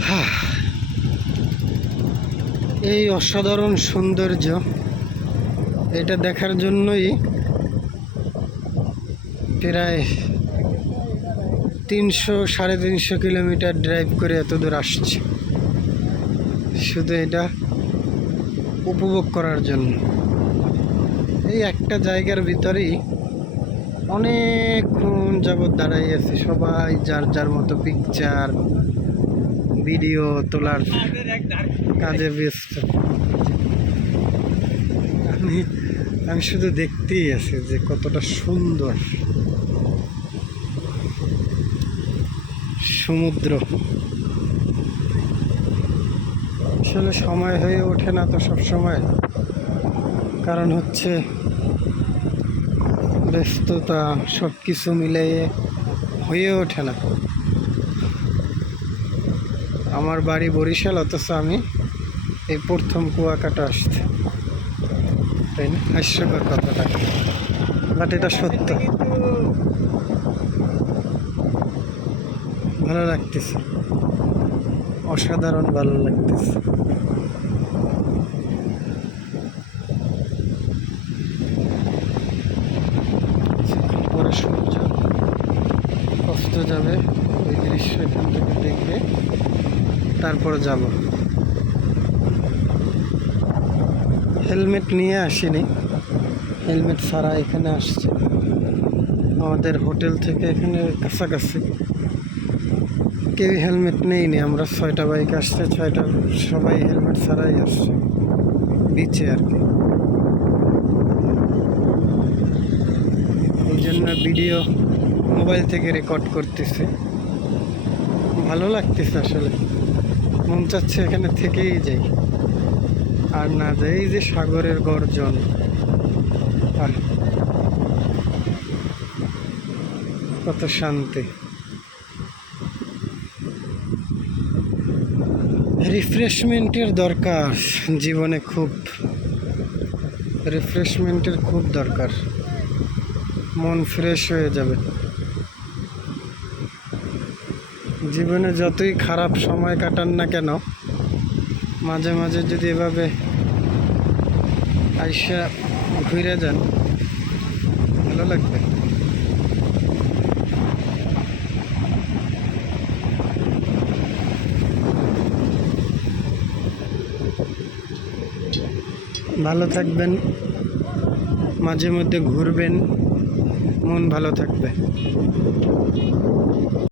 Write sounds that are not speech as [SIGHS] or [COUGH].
[SIGHS] এই অসাধারণ সৌন্দর্য, এটা দেখার জন্যই প্রায় তিনশো, সাড়ে তিনশো কিলোমিটার ড্রাইভ করে এত দূর আসছে। শুধু এটা উপভোগ করার জন্য। এই একটা জায়গার ভিতরেই অনেকক্ষণ যাবৎ দাঁড়াই আছে, সবাই যার যার মতো পিকচার ভিডিও তোলার কাজে ব্যস্ত। আমি আমি শুধু দেখতেই আছি যে কতটা সুন্দর। সমুদ্র। আসলে সময় হয়ে ওঠে না তো সব সময় কারণ হচ্ছে ব্যস্ততা সব কিছু মিলিয়ে হয়ে ওঠে না। আমার বাড়ি বরিশাল, অথচ আমি এই প্রথম কুয়াকাটা আসছে। তাই না? হাস্যকর কথাটা। বাট এটা সত্য। ভালো লাগতেছে। অসাধারণ ভালো লাগতেছে। পরে সূর্য অস্ত যাবে ওই দৃশ্য এখান থেকে দেখে তারপর যাব। হেলমেট নিয়ে আসিনি। হেলমেট ছাড়া এখানে আসছে আমাদের হোটেল থেকে এখানে কাছাকাছি। কেউ হেলমেট নেইনি আমরা ছয়টা বাইক আসছে, ছয়টা সবাই হেলমেট ছাড়াই আসছে। বিচে আর কি। এই জন্য ভিডিও মোবাইল থেকে রেকর্ড করতেছে। ভালো লাগতেছে আসলে। মন চাচ্ছে এখানে থেকেই যাই। আর না যাই যে সাগরের গর্জন। আহ, কত শান্তি। রিফ্রেশমেন্টের দরকার জীবনে খুব। রিফ্রেশমেন্টের খুব দরকার। মন ফ্রেশ হয়ে যাবে। জীবনে যতই খারাপ সময় কাটান না কেন, মাঝে মাঝে যদি এভাবে আইসা ঘুরে যান, ভালো লাগবে। ভালো থাকবেন, মাঝে মধ্যে ঘুরবেন, মন ভালো থাকবে।